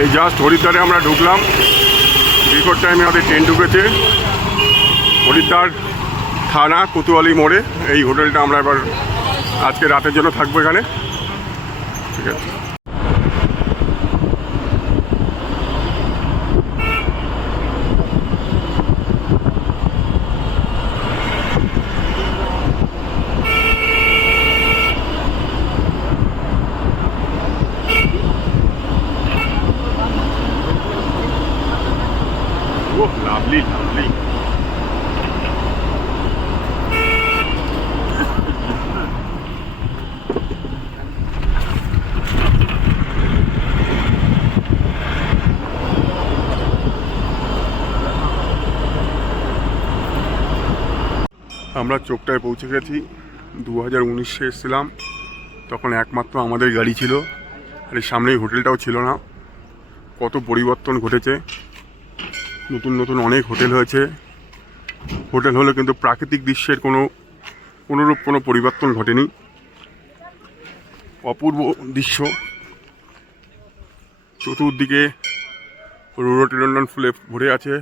এই জাস্ট হরিদ্বারে আমরা ঢুকলাম, বিফোর টাইমে আমাদের ট্রেন ঢুকেছে। হরিদ্বার থানা কোতোয়ালি মোড়ে এই হোটেলটা আমরা এবার আজকে রাতের জন্য থাকবো এখানে। ঠিক আছে, ওহ লাভলি লাভলি। আমরা চোপটায় পৌঁছে গেছি। 2019-এ এসেছিলাম, তখন একমাত্র আমাদের গাড়ি ছিল, আর এই সামনেই হোটেলটাও ছিল না। কত পরিবর্তন ঘটেছে, নতুন নতুন অনেক হোটেল হয়েছে। হোটেল হলে কিন্তু প্রাকৃতিক দৃশ্যের কোনোরূপ কোনো পরিবর্তন ঘটেনি। অপূর্ব দৃশ্য, চতুর্দিকে রোডোডেনড্রন ফুলে ভরে আছে।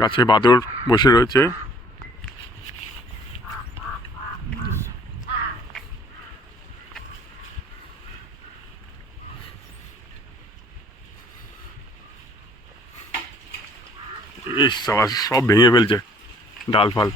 গাছে বাদর বসে রয়েছে। সব ভেঙে ফেলছে ডাল ফাল।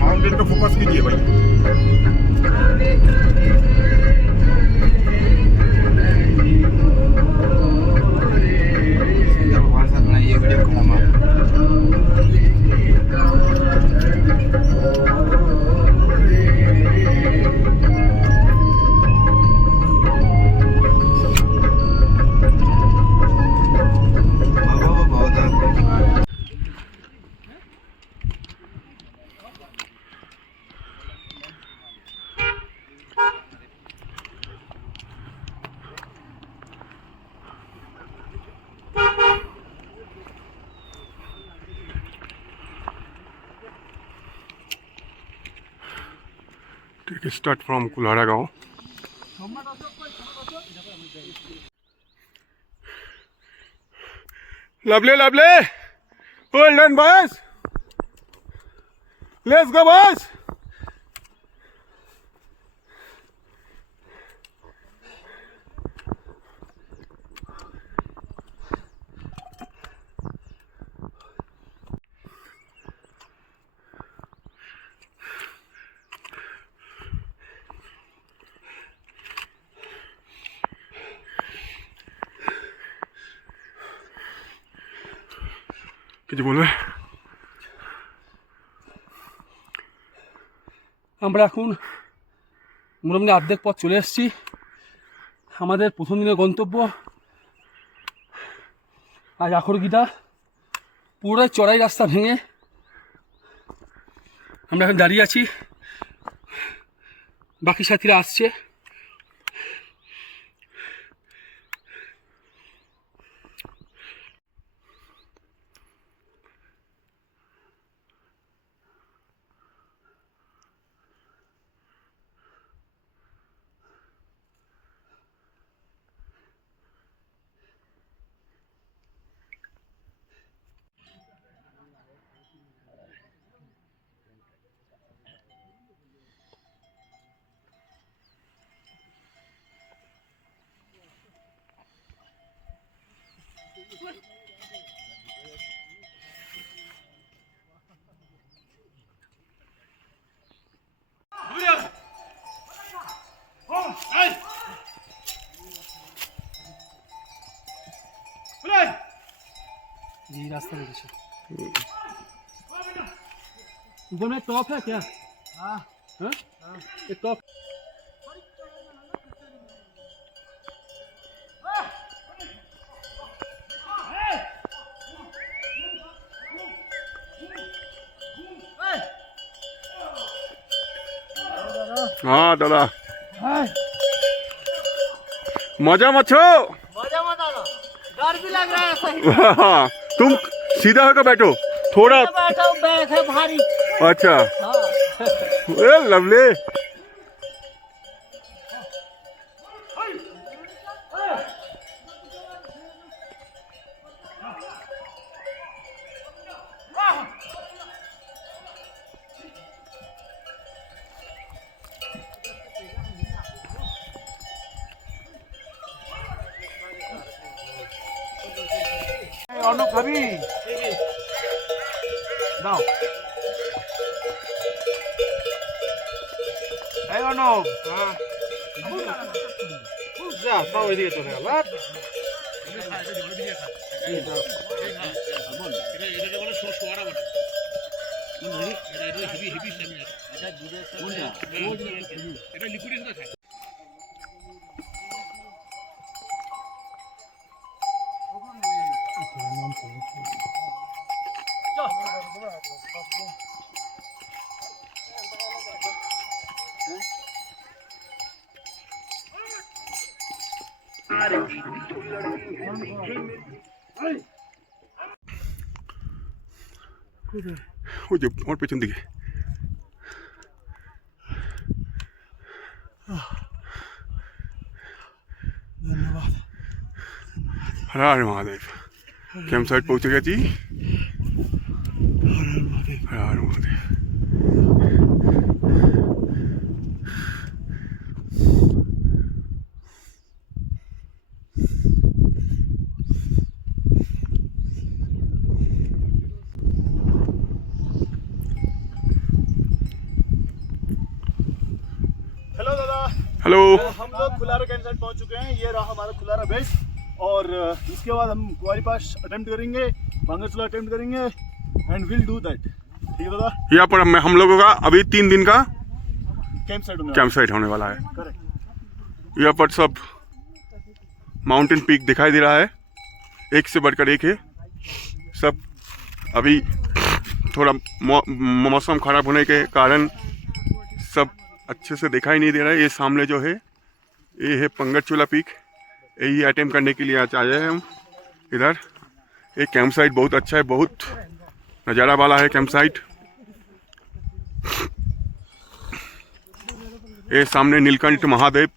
माउंटेन पे फोकस कीजिए भाई। हमारे साथ बनाइए वीडियो खड़ा Take a start from Kulharagaon. Lovely, lovely. Well done, boys. Let's go, boys. কিছু বলবে? আমরা এখন মোটামুটি অর্ধেক পথ চলে এসেছি। আমাদের প্রথম দিনের গন্তব্য আজ আখরগিটা। পুরোটাই চড়াই রাস্তা ভেঙে আমরা এখন দাঁড়িয়ে আছি, বাকি সাথীরা আসছে। यही रास्ता देखो ऊपर में टॉप है क्या? हाँ हाँ एक टॉप हाँ दादा मजा मत छो मजा मत आना, डर भी लग रहा है सही। हाँ, तुम सीधा होकर बैठो थोड़ा। बैठा हूँ, बैग है भारी। अच्छा हाँ लवली। অন্য খাবি দাও এই অর্ণব যা সব ওইদিকে চলে গেল ওই যে আমার পেছন দিকে धन्यवाद हर हर महादेव कैंप साइट पहुंचे गए जी। हर हर महादेव। हेलो दादा, हेलो हम लोग खुलारा कैंप साइट पहुंच चुके हैं। ये रहा हमारा खुलारा बेस और इसके बाद हम कुआरी पास अटेम्प्ट करेंगे, बांगरचूला अटेम्प्ट करेंगे एंड विल डू दैट। ठीक है दादा, यहाँ पर हम लोगों का अभी 3 दिन का कैंप साइट कैंप साइट होने वाला है। करेक्ट। यहाँ पर सब माउंटेन पीक दिखाई दे रहा है, एक से बढ़कर एक है। सब अभी थोड़ा मौसम खराब होने के कारण सब अच्छे से दिखाई नहीं दे रहा है। ये सामने जो है ये है पंगरचूला पीक, यही अटेम्प्ट करने के लिए आज आए हैं हम इधर। ये कैंप साइट बहुत अच्छा है, बहुत नज़ारा वाला है कैंप साइट। ये सामने नीलकंठ महादेव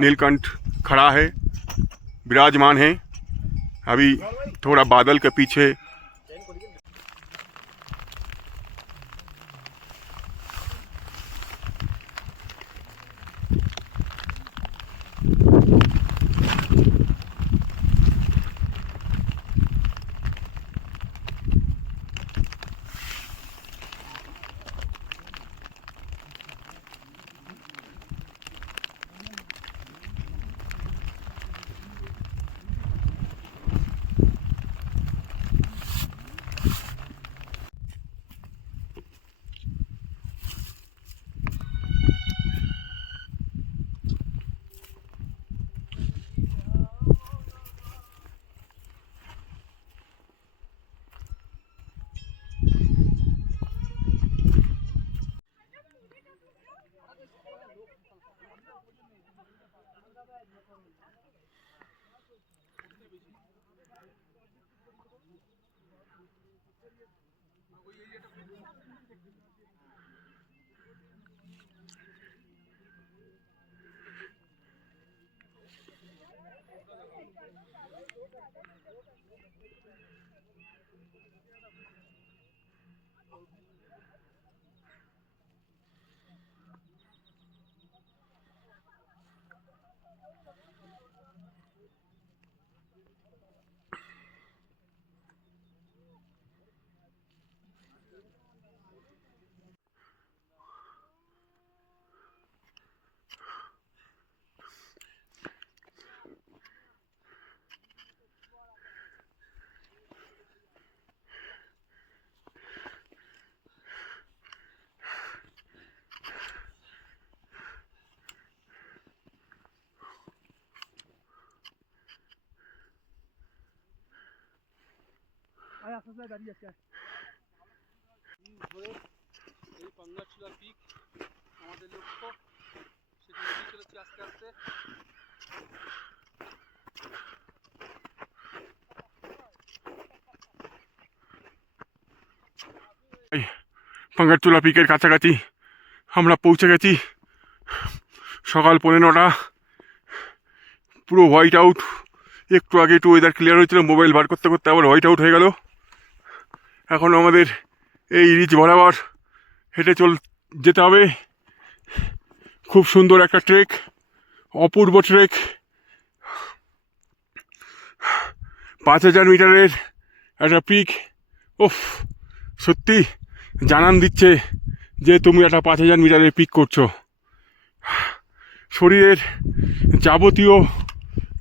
नीलकंठ खड़ा है, विराजमान है। अभी थोड़ा बादल के पीछे এই পাঙ্গাচুলা পিক আমাদের লক্ষ্য, সেটা এগিয়ে চলেছি আস্তে আস্তে। পাঙ্গাচুলা পিকের কাছাকাছি আমরা পৌঁছে গেছি। সকাল 9:15, পুরো হোয়াইট আউট। একটু আগে একটু ওয়েদার ক্লিয়ার হয়েছিল, মোবাইল বার করতে করতে আবার হোয়াইট আউট হয়ে গেল। এখন আমাদের এই রিচ বরাবর হেঁটে যেতে হবে। খুব সুন্দর একটা ট্রেক, অপূর্ব ট্রেক। 5000 মিটারের একটা পিক। ওফ, সত্যি জানান দিচ্ছে যে তুমি একটা 5000 মিটারের পিক করছো। শরীরের যাবতীয়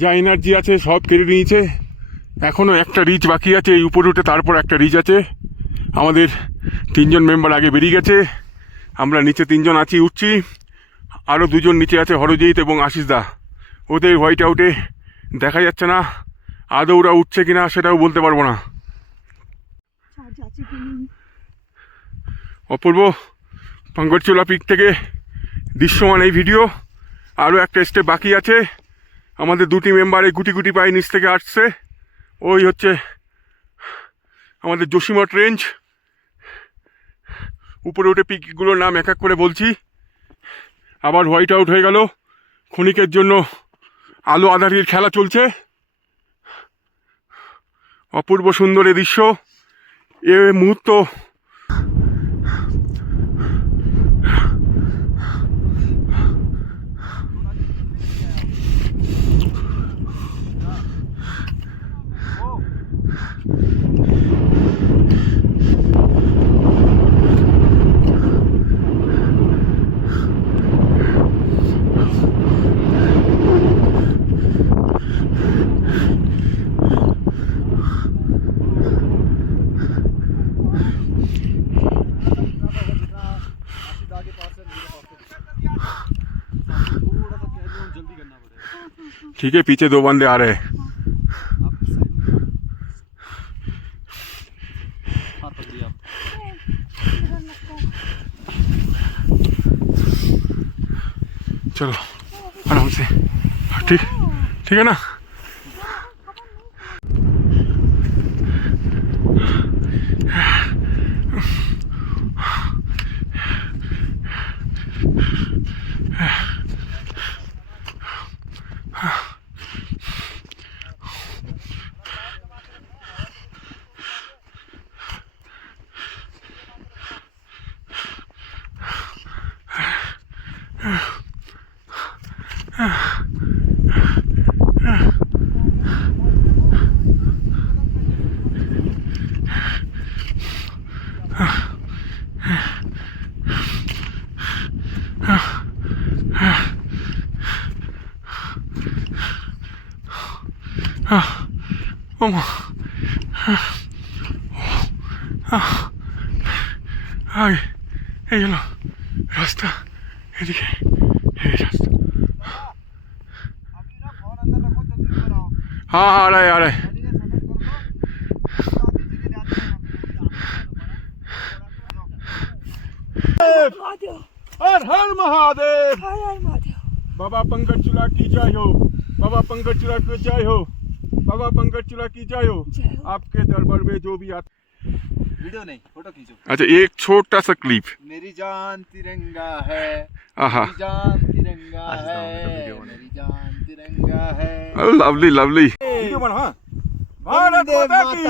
যা এনার্জি আছে সব কেড়ে নিয়েছে। এখনও একটা রিচ বাকি আছে, এই উপরে উঠে তারপর একটা রিচ আছে। আমাদের 3 জন মেম্বার আগে বেরিয়ে গেছে, আমরা নিচে 3 জন আছি, উঠছি। আরও 2 জন নিচে আছে, হরজিৎ এবং আশিস দা। ওদের হোয়াইট আউটে দেখা যাচ্ছে না, আদৌ ওরা উঠছে কিনা সেটাও বলতে পারবো না। অপূর্ব পাঙ্গাচুলা পিক থেকে দৃশ্যমান এই ভিডিও। আরও একটা স্টেপ বাকি আছে। আমাদের 2টি মেম্বার এই গুটি গুটি পায়ে নিচ থেকে আসছে। ওই হচ্ছে আমাদের জসিমঠ রেঞ্জ। উপরে উঠে পিকগুলোর নাম এক এক করে বলছি। আবার হোয়াইট আউট হয়ে গেল, ক্ষণিকের জন্য আলো আঁধারির খেলা চলছে। অপূর্ব সুন্দর এই দৃশ্য, এ মুহূর্ত। ठीक है, पीछे 2 बंदे आ रहे हैं। चलो आराम से, ठीक ठीक है ना। এই হলো রাস্তা, এদিকে এই রাস্তা। हाँ हाँ, आ रहा है आ रहा है। हर हर महादेव। बाबा पंकजचूड़ा की जय हो, बाबा पंकजचूड़ा की जय हो, बाबा पंकजचूड़ा की जय हो। आपके दरबार में जो भी आता। वीडियो नहीं, फोटो खींचो। अच्छा, एक छोटा सा क्लिप। मेरी जान तिरंगा है, आहा, मेरी जान तिरंगा है, मेरी जान तिरंगा है। Lovely lovely. भारत माता की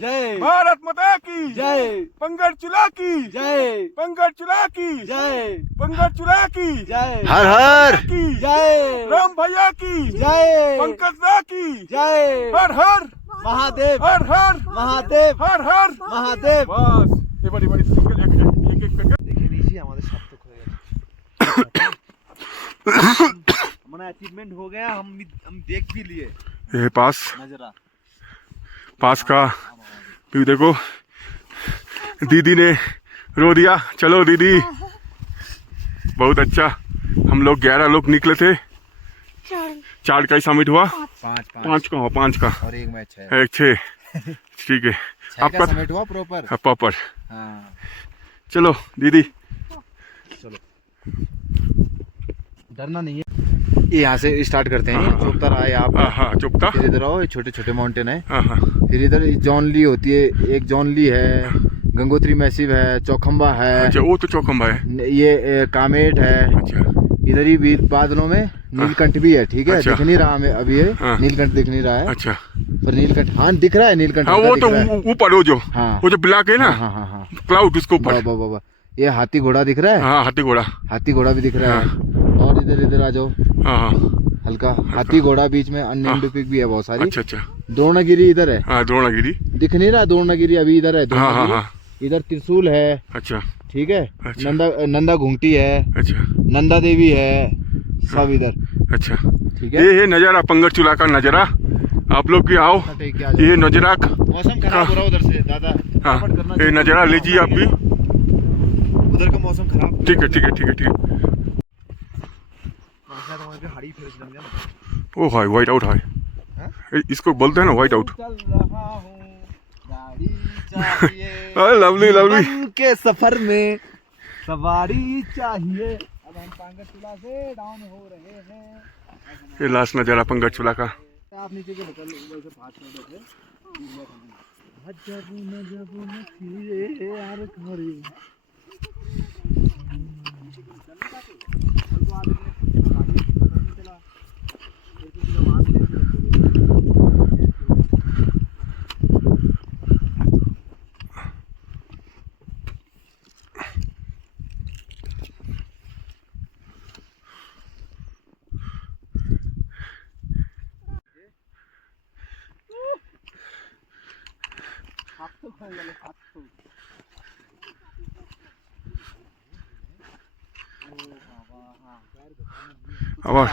जय, भारत माता की जय, पंकजचूड़ा की जय, पंकजचूड़ा की जय, पंकजचूड़ा की जय, हर हर की जय, राम भैया की जय, पंकज दा की जय, हर हर महादेव, हर हर महादेव, हर हर महादेव। बस এবারে সিঙ্গেল এক এক করে দেখে নিয়েছি, আমাদের সার্থক হয়ে গেছে। हमारा अचीवमेंट हो गया, हम देख भी लिए ये पास नजरा। पास का व्यू देखो। दीदी ने रो दिया, चलो दीदी। बहुत अच्छा। हम लोग 11 लोग निकले थे, 4 का ही समिट हुआ। 5 का, 5 का और एक मैच है, एक 6। ठीक है, आपका समेट हुआ प्रॉपर। प्रॉपर। हाँ चलो दीदी, डरना नहीं है। ये यहाँ से स्टार्ट करते हैं। चोपता रहा है आप। हाँ हाँ चुपता। फिर इधर आओ, छोटे छोटे माउंटेन है। हाँ हाँ फिर इधर जॉनली होती है, एक जॉनली है, गंगोत्री मैसिव है, चौखंबा है। अच्छा वो तो चौखंबा है। ये कामेट है। अच्छा इधर ही बीच बादलों में नीलकंठ भी है। ठीक है, अच्छा। दिख नहीं रहा हमें अभी ये। हाँ। नीलकंठ दिख नहीं रहा है, अच्छा पर नीलकंठ हाँ दिख रहा है। नीलकंठ हाँ हल्का वो दिख तो रहा है। ऊपर वो जो हाँ। वो जो ब्लैक है ना हाँ हाँ हाँ। क्लाउड उसके वाह ऊपर। वाह वाह वाह। ये हाथी घोड़ा दिख रहा है। हाँ हाथी घोड़ा। हाथी घोड़ा भी दिख रहा है। और इधर इधर आ जाओ, हाँ हाँ हल्का हाथी घोड़ा बीच में। अननेम्ड पिक भी है बहुत सारी। अच्छा अच्छा। द्रोणगिरी इधर है। हाँ द्रोणागिरी। दिख नहीं रहा द्रोणगिरी अभी इधर है। हाँ हाँ द्रोणगिरी हाँ। इधर त्रिशूल है। अच्छा ठीक है। अच्छा। नंदा घुंगटी है, अच्छा नंदा देवी है, सब इधर। अच्छा। ठीक है। ये नज़ारा पंगड़ चूल्हा का नज़ारा, आप लोग भी आओ। ये नज़ारा मौसम खराब हो रहा उधर से दादा। हाँ फटाफट करना ये नज़ारा लीजिए आप भी। उधर का मौसम खराब। ठीक है ठीक है ठीक है ठीक है। ओ हाय व्हाइट आउट है, इसको बोलते हैं ना व्हाइट आउट। चल रहा हूँ, गाड़ी चाहिए। Lovely lovely. मन के सफर में सवारी चाहिए। अब हम पांगट चूल्हा से डाउन हो रहे हैं। ये लास्ट नज़ारा पंगड़ चूल्हा का। आप नीचे के बगल से 5 मिनट है। यार घरी আবার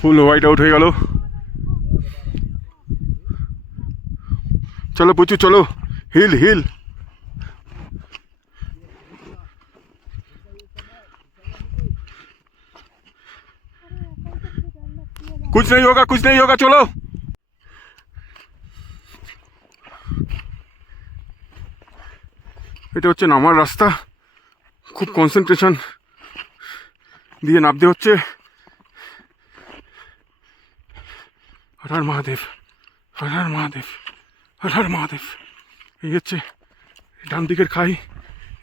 ফুল হোয়াইট আউট হয়ে গেল। চলো পুচু চলো, হিল হিল। कुछ नहीं होगा कुछ नहीं होगा चलो। এটা হচ্ছে নামার রাস্তা, খুব কনসেন্ট্রেশন দিয়ে নামতে হচ্ছে। হর হর মহাদেব, হর হর মহাদেব, হর হর মহাদেব। এই হচ্ছে ডান দিকের খাই,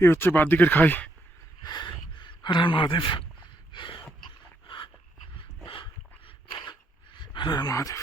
এই হচ্ছে বাঁ দিকের খাই। হর হর মহাদেব, হর হর মহাদেব।